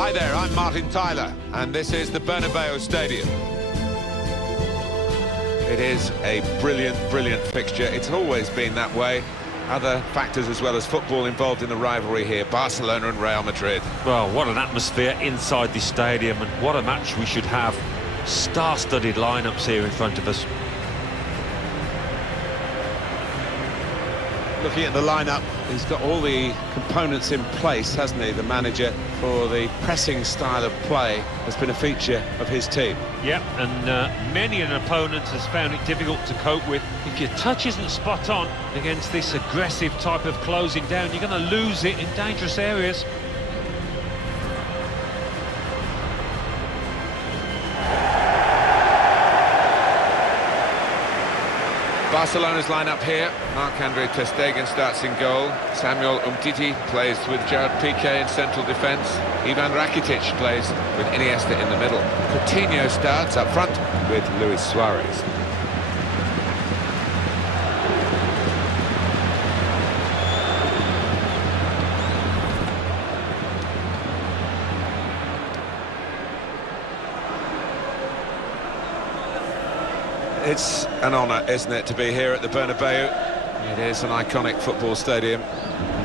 Hi there, I'm Martin Tyler, and this is the Bernabeu Stadium. It is a brilliant, brilliant fixture. It's always been that way. Other factors as well as football involved in the rivalry here, Barcelona and Real Madrid. Well, what an atmosphere inside this stadium, and what a match we should have. Star-studded lineups here in front of us. Looking at the lineup, he's got all the components in place, hasn't he, the manager, for the pressing style of play has been a feature of his team. Yep, and many an opponent has found it difficult to cope with. If your touch isn't spot on against this aggressive type of closing down, you're going to lose it in dangerous areas. Barcelona's lineup here. Marc-Andre ter Stegen starts in goal. Samuel Umtiti plays with Gerard Piqué in central defence. Ivan Rakitic plays with Iniesta in the middle. Coutinho starts up front with Luis Suarez. It's an honour, isn't it, to be here at the Bernabeu. It is an iconic football stadium.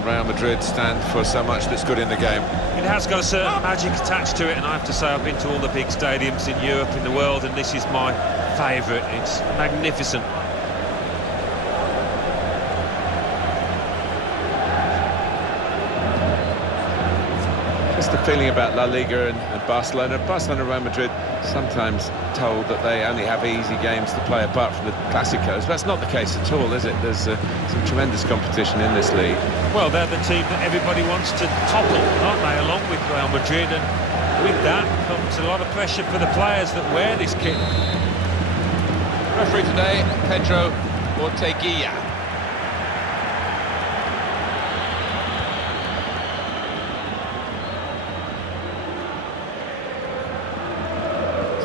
Real Madrid stand for so much that's good in the game. It has got a certain magic attached to it, and I have to say I've been to all the big stadiums in Europe, in the world, and this is my favourite. It's magnificent. Just the feeling about La Liga and Barcelona. Barcelona and Real Madrid sometimes told that they only have easy games to play apart from the Clásicos. That's not the case at all, is it? There's some tremendous competition in this league. Well, they're the team that everybody wants to topple, aren't they, along with Real Madrid, and with that comes a lot of pressure for the players that wear this kit. Referee today, Pedro Orteguilla.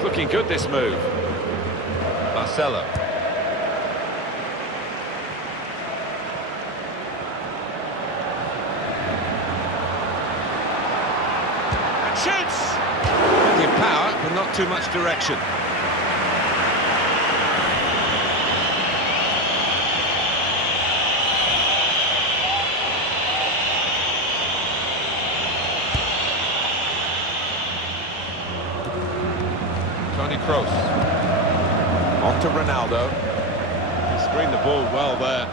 Looking good, this move. Marcelo. And shoots! Plenty of power, but not too much direction. Toni Kroos. On to Ronaldo. He screened the ball well there.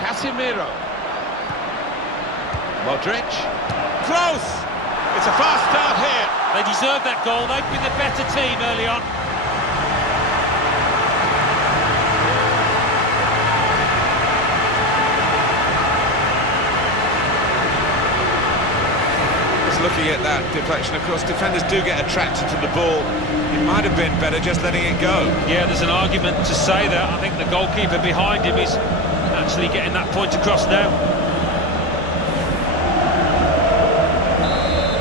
Casemiro. Modric. Close! It's a fast start here. They deserve that goal. They've been the better team early on. Looking at that deflection, of course, defenders do get attracted to the ball. It might have been better just letting it go. Yeah, there's an argument to say that. I think the goalkeeper behind him is actually getting that point across now.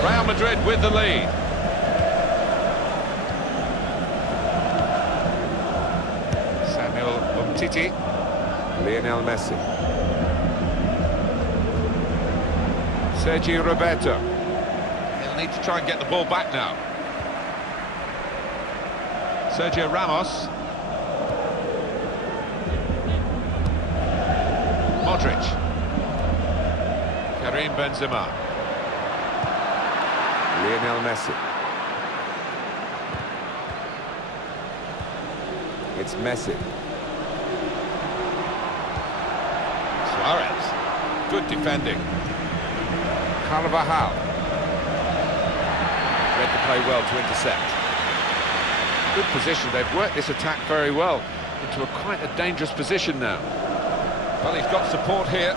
Real Madrid with the lead. Samuel Umtiti. Lionel Messi. Sergio Roberto. Need to try and get the ball back now. Sergio Ramos. Modric. Karim Benzema. Lionel Messi. It's Messi. Suarez. Good defending. Carvajal. Read the play well to intercept. Good position. They've worked this attack very well into quite a dangerous position now. Well, he's got support here.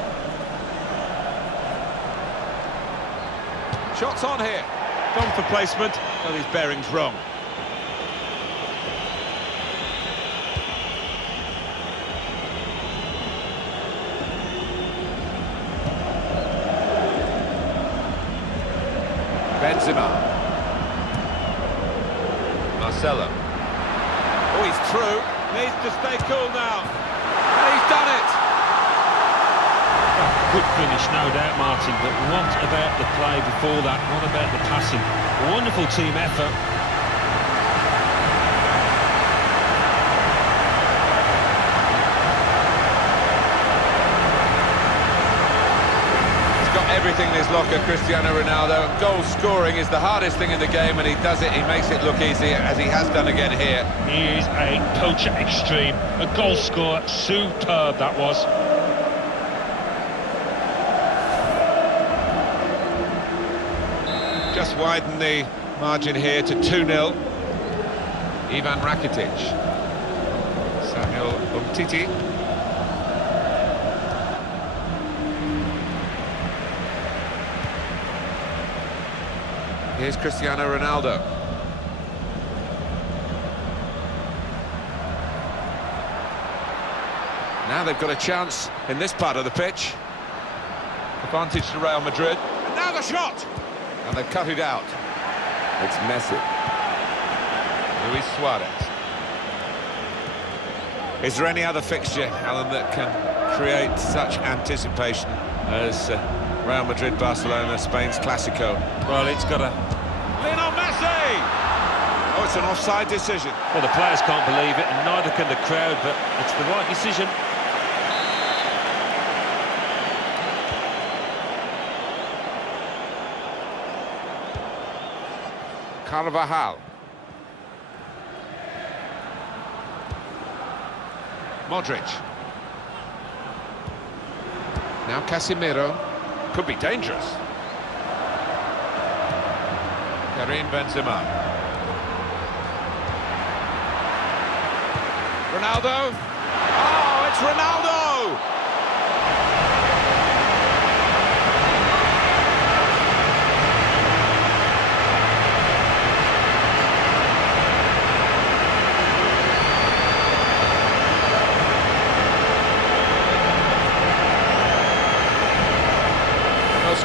Shots on here. Gone for placement, got his bearings wrong. Benzema. Marcelo. Oh, he's through. Needs to stay cool now. And he's done it. good finish, no doubt, Martin, but what about the play before that? What about the passing? A wonderful team effort. Everything in his locker, Cristiano Ronaldo. Goal scoring is the hardest thing in the game, and he does it. He makes it look easy, as he has done again here. He is a poacher extreme, a goal scorer. Superb that was. Just widen the margin here to 2-0. Ivan Rakitic. Samuel Umtiti. Here's Cristiano Ronaldo. Now they've got a chance in this part of the pitch. Advantage to Real Madrid. And now the shot! And they've cut it out. It's Messi. Luis Suarez. Is there any other fixture, Alan, that can create such anticipation as Real Madrid, Barcelona, Spain's Clásico? Well, it's got a... Lionel Messi! Oh, it's an offside decision. Well, the players can't believe it, and neither can the crowd, but it's the right decision. Carvajal. Modric. Now Casemiro. Could be dangerous. Karim Benzema. Ronaldo. Oh, it's Ronaldo!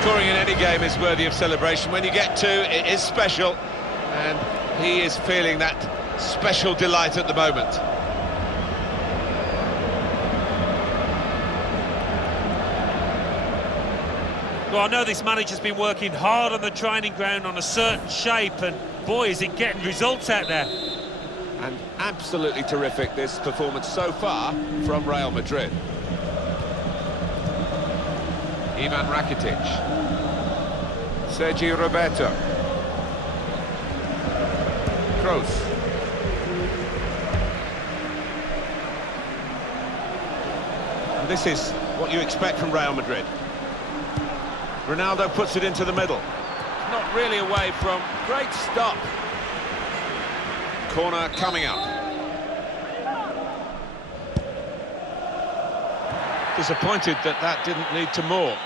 Scoring in any game is worthy of celebration. When you get two, it is special, and he is feeling that special delight at the moment. Well, I know this manager's been working hard on the training ground on a certain shape, and boy, is it getting results out there. And absolutely terrific, this performance so far from Real Madrid. Ivan Rakitic. Sergi Roberto. Kroos. And this is what you expect from Real Madrid. Ronaldo puts it into the middle. Not really away from. Great stop. Corner coming up. Disappointed that didn't lead to more.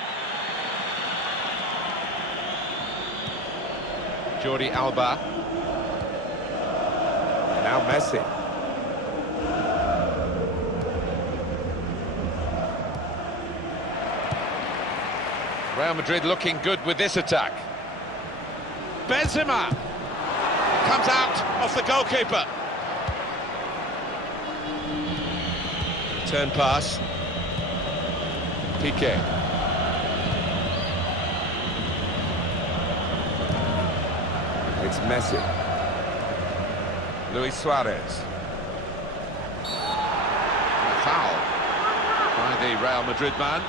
Jordi Alba. Now Messi. Real Madrid looking good with this attack. Benzema comes out off the goalkeeper. Turn pass. Piqué. It's Messi. Luis Suarez. And a foul by the Real Madrid man.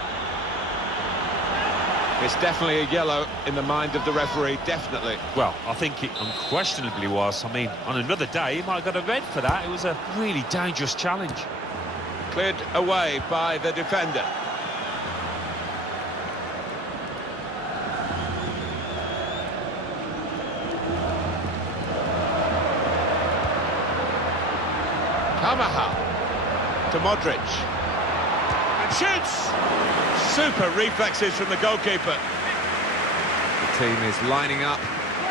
It's definitely a yellow in the mind of the referee, definitely. Well, I think it unquestionably was. I mean, on another day, he might have got a red for that. It was a really dangerous challenge. Cleared away by the defender. Carvajal to Modric. And shoots! Super reflexes from the goalkeeper. The team is lining up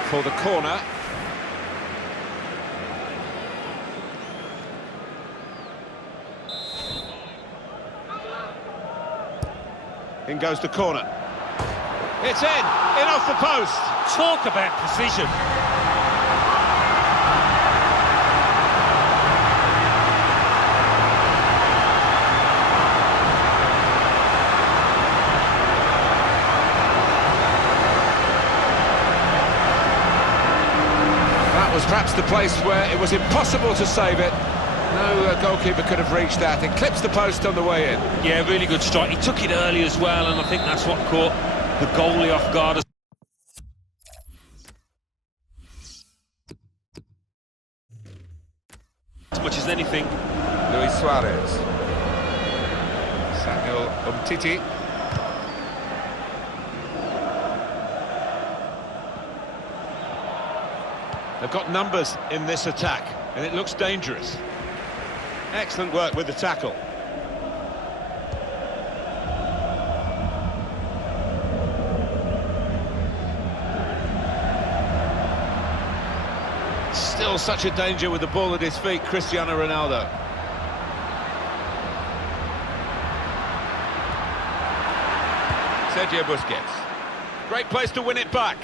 for the corner. In goes the corner. It's in off the post. Talk about precision. perhaps the place where it was impossible to save it. No goalkeeper could have reached that. It clips the post on the way in. Yeah, really good strike. He took it early as well, and I think that's what caught the goalie off guard. As much as anything. Luis Suarez. Samuel Umtiti. They've got numbers in this attack, and it looks dangerous. Excellent work with the tackle. Still such a danger with the ball at his feet, Cristiano Ronaldo. Sergio Busquets. Great place to win it back.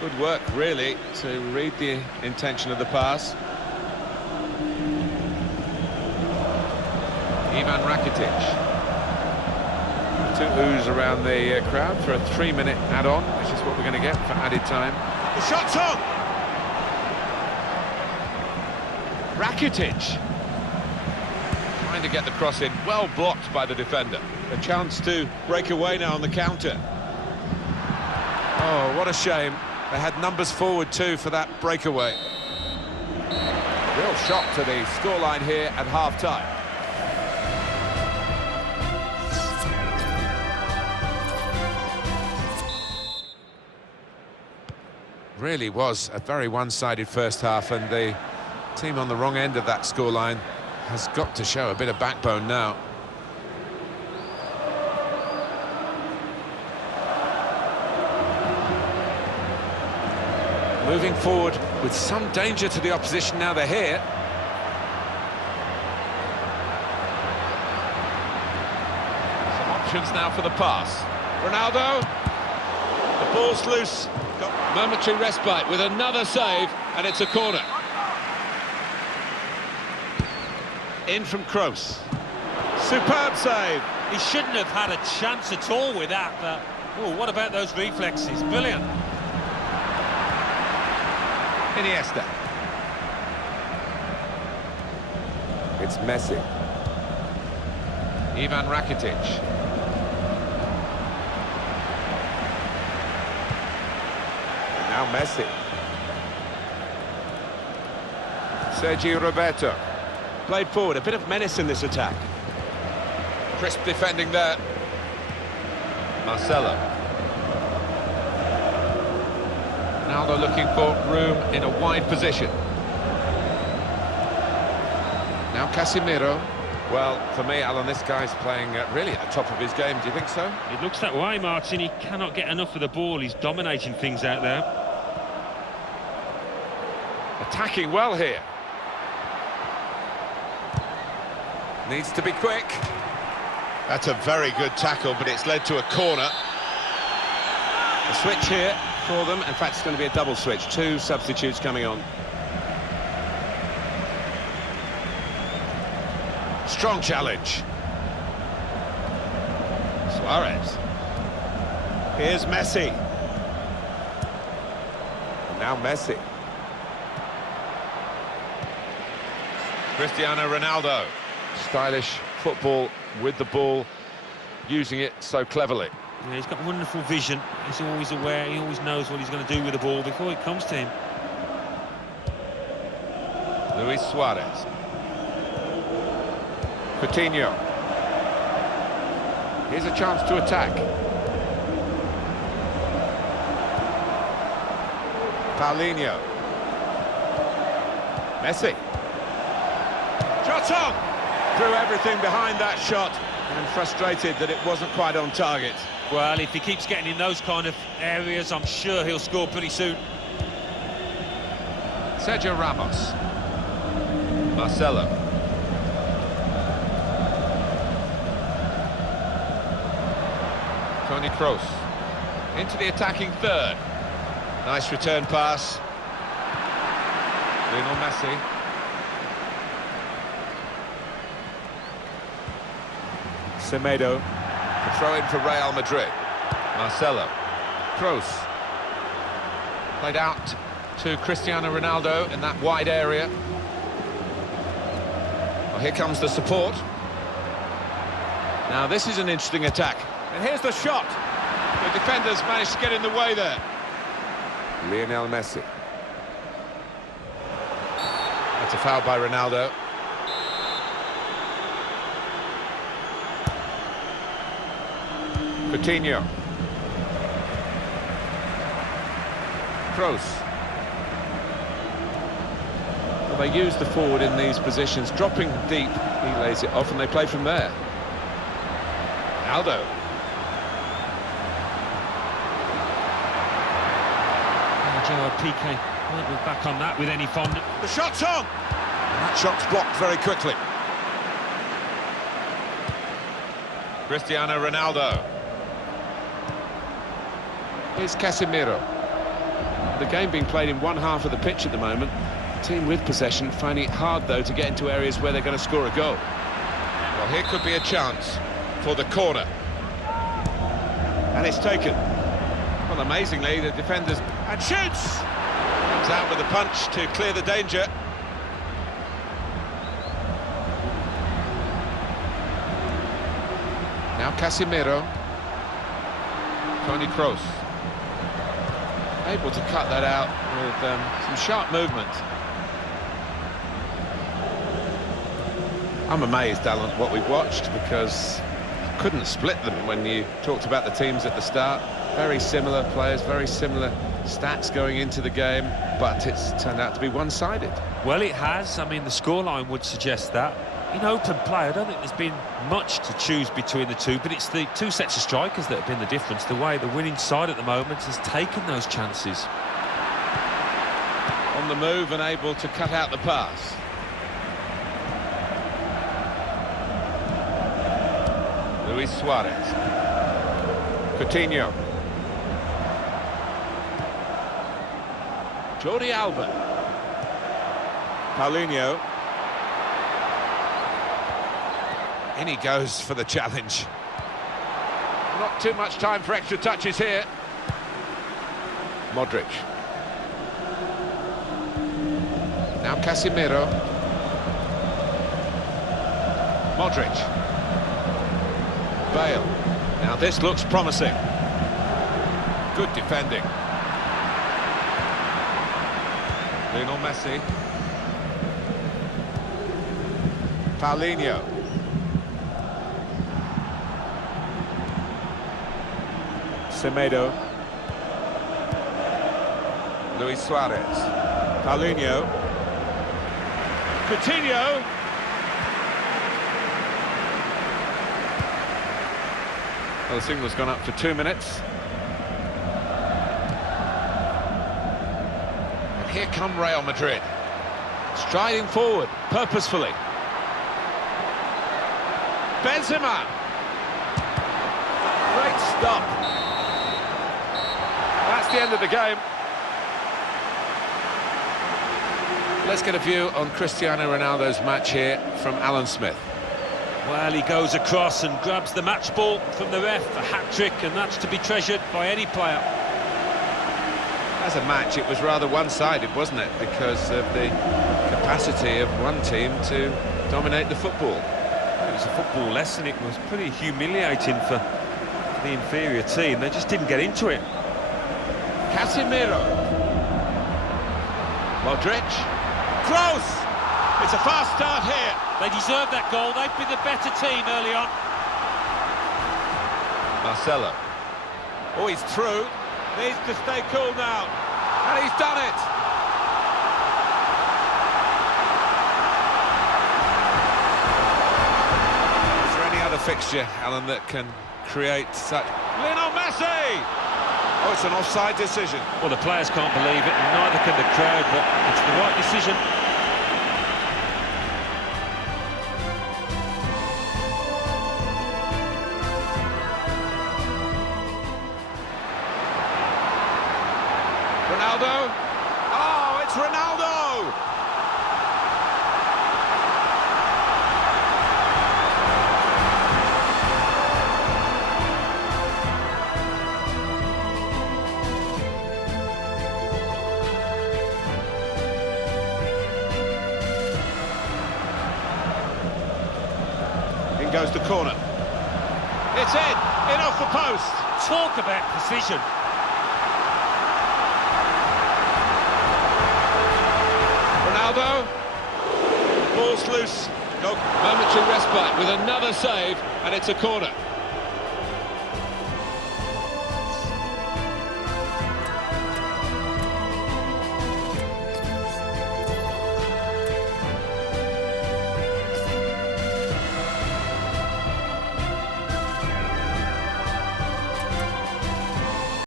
Good work, really, to read the intention of the pass. Ivan Rakitic. To ooze around the crowd for a 3-minute add-on, which is what we're going to get for added time. The shot's on! Rakitic. Trying to get the cross in, well blocked by the defender. A chance to break away now on the counter. Oh, what a shame. They had numbers forward too for that breakaway. Real shock to the scoreline here at half-time. Really was a very one-sided first half, and the team on the wrong end of that scoreline has got to show a bit of backbone now. Moving forward with some danger to the opposition now they're here. Some options now for the pass. Ronaldo. The ball's loose. Got momentary respite with another save, and it's a corner. In from Kroos. Superb save. He shouldn't have had a chance at all with that, but oh, what about those reflexes? Brilliant. Iniesta. It's Messi. Ivan Rakitic. And now Messi. Sergio Roberto. Played forward, a bit of menace in this attack. Crisp defending there. Marcelo. Ronaldo looking for room in a wide position. Now Casemiro. Well, for me, Alan, this guy's playing really at the top of his game. Do you think so? It looks that way, Martin. He cannot get enough of the ball. He's dominating things out there. Attacking well here. Needs to be quick. That's a very good tackle, but it's led to a corner. A switch here for them. In fact, it's going to be a double switch. 2 substitutes coming on. Strong challenge. Suarez. Here's Messi. And now Messi. Cristiano Ronaldo. Stylish football with the ball, using it so cleverly. Yeah, he's got wonderful vision. He's always aware. He always knows what he's going to do with the ball before it comes to him. Luis Suarez. Coutinho. Here's a chance to attack. Paulinho. Messi. Shot on! Threw everything behind that shot, and frustrated that it wasn't quite on target. Well, if he keeps getting in those kind of areas, I'm sure he'll score pretty soon. Sergio Ramos. Marcelo. Toni Kroos. Into the attacking third. Nice return pass. Lionel Messi. Semedo. The throw in for Real Madrid. Marcelo. Kroos. Played out to Cristiano Ronaldo in that wide area. Well, here comes the support. Now this is an interesting attack. And here's the shot. The defenders managed to get in the way there. Lionel Messi. That's a foul by Ronaldo. Coutinho. Kroos. Well, they use the forward in these positions, dropping deep. He lays it off and they play from there. Ronaldo. Gerard Piqué won't be back on that with any fondness. The shot's on! And that shot's blocked very quickly. Cristiano Ronaldo. Here's Casemiro. The game being played in one half of the pitch at the moment. The team with possession finding it hard, though, to get into areas where they're going to score a goal. Well, here could be a chance for the corner. And it's taken. Well, amazingly, the defenders... And shoots! Comes out with a punch to clear the danger. Now Casemiro. Toni Kroos. Able to cut that out with some sharp movement. I'm amazed, Alan, at what we've watched, because you couldn't split them when you talked about the teams at the start. Very similar players, very similar stats going into the game, but it's turned out to be one-sided. Well, it has. I mean, the scoreline would suggest that. In open play, I don't think there's been much to choose between the two, but it's the two sets of strikers that have been the difference. The way the winning side at the moment has taken those chances. On the move and able to cut out the pass. Luis Suarez. Coutinho. Jordi Alba. Paulinho. In he goes for the challenge. Not too much time for extra touches here. Modric. Now Casemiro. Modric. Bale. Now this looks promising. Good defending. Lionel Messi. Paulinho. Semedo. Luis Suarez. Paulinho. Coutinho. Well, the signal's gone up for 2 minutes. And here come Real Madrid. Striding forward, purposefully. Benzema. Great stop. That's the end of the game. Let's get a view on Cristiano Ronaldo's match here from Alan Smith. Well, he goes across and grabs the match ball from the ref, a hat-trick, and that's to be treasured by any player. As a match, it was rather one-sided, wasn't it? Because of the capacity of one team to dominate the football. It was a football lesson. It was pretty humiliating for the inferior team. They just didn't get into it. Casemiro. Modric. Kroos! It's a fast start here. They deserved that goal. They've been the better team early on. Marcelo. Oh, he's through. Needs to stay cool now. And he's done it! Is there any other fixture, Alan, that can create such... Lionel Messi! Oh, it's an offside decision. Well, the players can't believe it, and neither can the crowd, but it's the right decision. Ronaldo. Oh, it's Ronaldo! goes the corner. It's in off the post. Talk about precision. Ronaldo. Ball's loose. Go. Momentary respite with another save, and it's a corner.